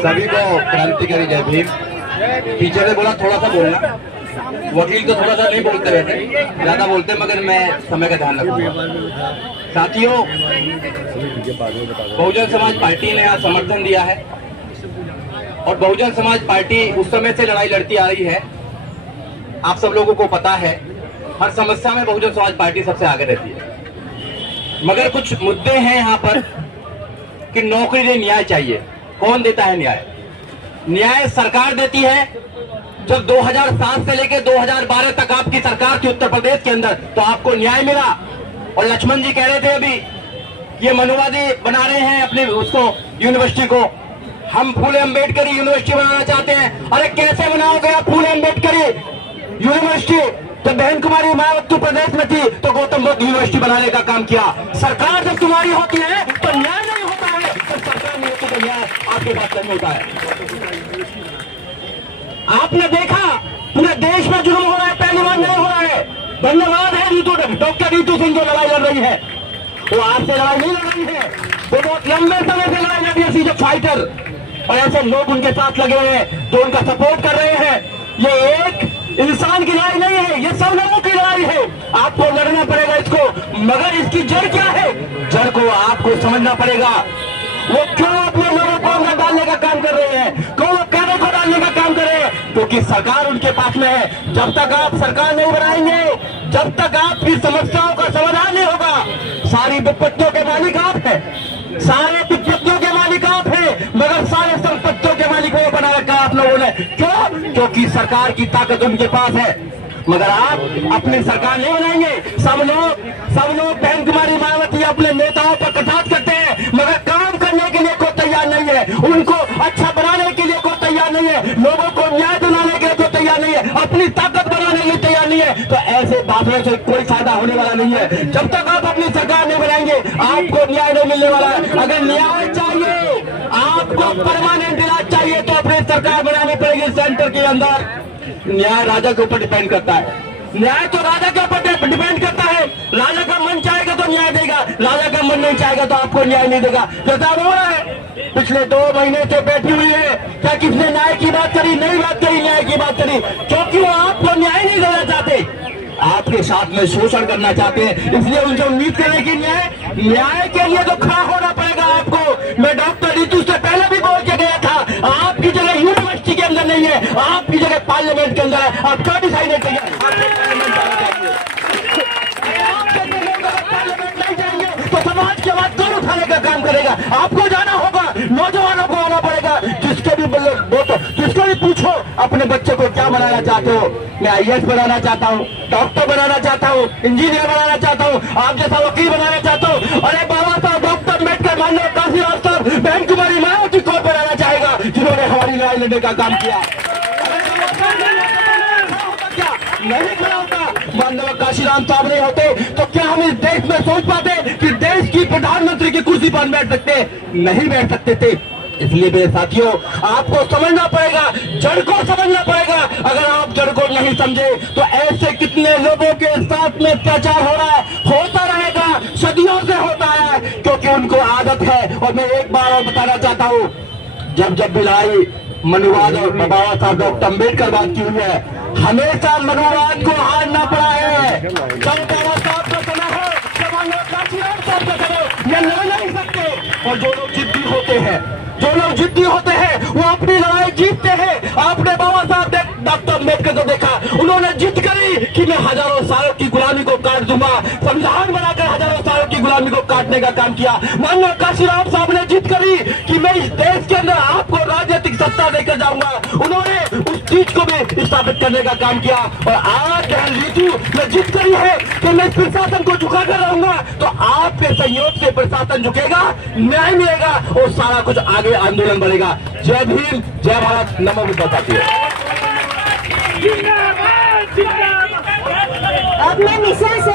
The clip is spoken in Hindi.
सभी को क्रांतिकारी जय भीम। टीचर ने बोला थोड़ा सा बोलना, वकील तो थोड़ा सा नहीं बोलते रहते, ज्यादा बोलते, मगर मैं समय का ध्यान रखूंगा। साथियों, बहुजन समाज पार्टी ने आज समर्थन दिया है और बहुजन समाज पार्टी उस समय से लड़ाई लड़ती आ रही है। आप सब लोगों को पता है, हर समस्या में बहुजन समाज पार्टी सबसे आगे रहती है। मगर कुछ मुद्दे हैं यहाँ पर कि नौकरी में न्याय चाहिए। कौन देता है न्याय? न्याय सरकार देती है। जब 2007 से लेकर 2012 तक आपकी सरकार थी उत्तर प्रदेश के अंदर, तो आपको न्याय मिला। और लक्ष्मण जी कह रहे थे अभी, ये मनुवादी बना रहे हैं अपने उसको यूनिवर्सिटी को, हम फूले अम्बेडकरी यूनिवर्सिटी बनाना चाहते हैं। अरे कैसे बनाओगे आप फूले अम्बेडकरी यूनिवर्सिटी? तो बहन कुमारी मायावती प्रदेश में थी तो गौतम बुद्ध यूनिवर्सिटी बनाने का काम किया। सरकार जब तुम्हारी होती है तो न्याय नहीं होता है, तो सरकार नहीं होती तो न्याय आपके पास नहीं होता है। आपने देखा पूरे देश में जुर्म हो रहा है, पहली बार नहीं हो रहा है। धन्यवाद है डॉक्टर रीतू सिंह जो लड़ाई लड़ रही है, वो आपसे लड़ाई नहीं लड़ रही है, वो बहुत लंबे समय से लड़ाई लड़ रही है, सीधे फाइटर। और ऐसे लोग उनके साथ लगे हुए हैं जो उनका सपोर्ट कर रहे हैं। ये एक इंसान की लड़ाई नहीं है, ये सब लोगों की लड़ाई है। आपको लड़ना पड़ेगा इसको, मगर इसकी जड़ क्या है? जड़ को आपको समझना पड़ेगा। वो क्यों अपने लोगों को अंदर डालने का काम कर रहे हैं, क्यों वो कैदे को डालने का काम कर रहे हैं? क्योंकि सरकार उनके पास में है। जब तक आप सरकार नहीं बनाएंगे, जब तक आपकी समस्याओं का समाधान नहीं होगा, सारी विपत्तियों के मालिक आप हैं, सारे विपत्तियों के मालिक आप हैं, मगर सारे संपत्तियों के मालिक वो बना रखा आप लोगों ने। क्यों? क्योंकि सरकार की ताकत उनके पास है। मगर आप अपनी सरकार नहीं बनाएंगे। सब लोग बहन कुमारी मायावती अपने नेताओं पर कटाक्ष करते हैं, मगर काम करने के लिए कोई तैयार नहीं है, उनको अच्छा बनाने के लिए कोई तैयार नहीं है, लोगों को न्याय दिलाने के लिए कोई तैयार नहीं है, अपनी ताकत बनाने के लिए तैयार नहीं है। तो ऐसे भाषणों से कोई फायदा होने वाला नहीं है। जब तक आप अपनी सरकार नहीं बनाएंगे, आपको न्याय नहीं मिलने वाला है। अगर न्याय चाहिए, आपको परमानेंट इलाज चाहिए, तो अपनी सरकार बनानी पड़ेगी सेंटर के अंदर। न्याय राजा के ऊपर डिपेंड करता है, न्याय तो राजा के ऊपर डिपेंड करता है। राजा का मन चाहेगा तो न्याय देगा, राजा का मन नहीं चाहेगा तो आपको न्याय नहीं देगा। जैसा हो रहा है, पिछले 2 महीने से बैठी हुई है, क्या किसने न्याय की बात करी? नहीं बात करी, न्याय की बात करी, क्योंकि वो आपको न्याय नहीं देना चाहते, आपके साथ में शोषण करना चाहते हैं। इसलिए उनसे उम्मीद करें कि न्याय के लिए तो खड़ा होना पड़ेगा आपको। मैं डॉक्टर रीतू से पहले भी बोल के गया था, आपकी जगह यूनिवर्सिटी के अंदर नहीं है, आपकी जगह पार्लियामेंट के अंदर है। आप क्या डिसाइड करिए, पार्लियामेंट नहीं जाएंगे तो समाज के बाद कौन उठाने का काम करेगा? आपको जाना होगा, नौजवानों को आना पड़ेगा। जिसके भी जिसको भी पूछो अपने बच्चे को क्या बनाना चाहते हो? मैं IAS बनाना चाहता हूँ, डॉक्टर बनाना चाहता हूँ, इंजीनियर बनाना चाहता हूँ, आप जैसा वकील बनाना चाहता हूँ। अरे बाबा साहब डॉक्टर अम्बेडकर, माननीय काशीराम साहब, बहन कुमारी मायावती कौन बनाना चाहेगा जिन्होंने हमारी लड़ाई लड़ने का काम किया? नहीं खड़ा होता। माननीय काशीराम साहब नहीं होते तो क्या हम इस देश में सोच पाते कि देश की प्रधानमंत्री की कुर्सी पर बैठ सकते? नहीं बैठ सकते थे। इसलिए मेरे साथियों, आपको समझना पड़ेगा, जड़ को समझना पड़ेगा। अगर आप जड़ को नहीं समझे तो ऐसे कितने लोगों के साथ में अत्याचार हो रहा है, होता रहेगा, सदियों से होता है, क्योंकि उनको आदत है। और मैं एक बार और बताना चाहता हूँ, जब भी लड़ाई मनुवाद और बाबा साहब डॉक्टर अम्बेडकर बात की हुई है, हमेशा मनुवाद को हारना पड़ा है। जब बाबा साहब का समय हो, जब काशीराम साहब का समय हो, ये लड़ नहीं सकते। और जो लोग जिद्दी होते हैं, वो अपनी लड़ाई जीतते हैं। आपने बाबा साहब डॉक्टर अम्बेडकर को देखा, उन्होंने जिद करी कि मैं हजारों सालों की गुलामी को काट दूंगा, संविधान बनाकर हजारों सालों की गुलामी को काटने का काम किया। माननीय काशीराम साहब ने जिद करी कि मैं इस देश के अंदर आपको राजनीतिक सत्ता देकर जाऊंगा, उन्होंने उस चीज को भी स्थापित करने का काम किया। और आज रीतू ने जिद करी है कि मैं इस प्रशासन को झुका कर रहूंगा, तो आपके सहयोग से प्रशासन झुकेगा, न्याय मिलेगा और सारा कुछ आगे आंदोलन बढ़ेगा। जय भीम, जय भारत, नमो बुद्धाय। अब मैं मिशन से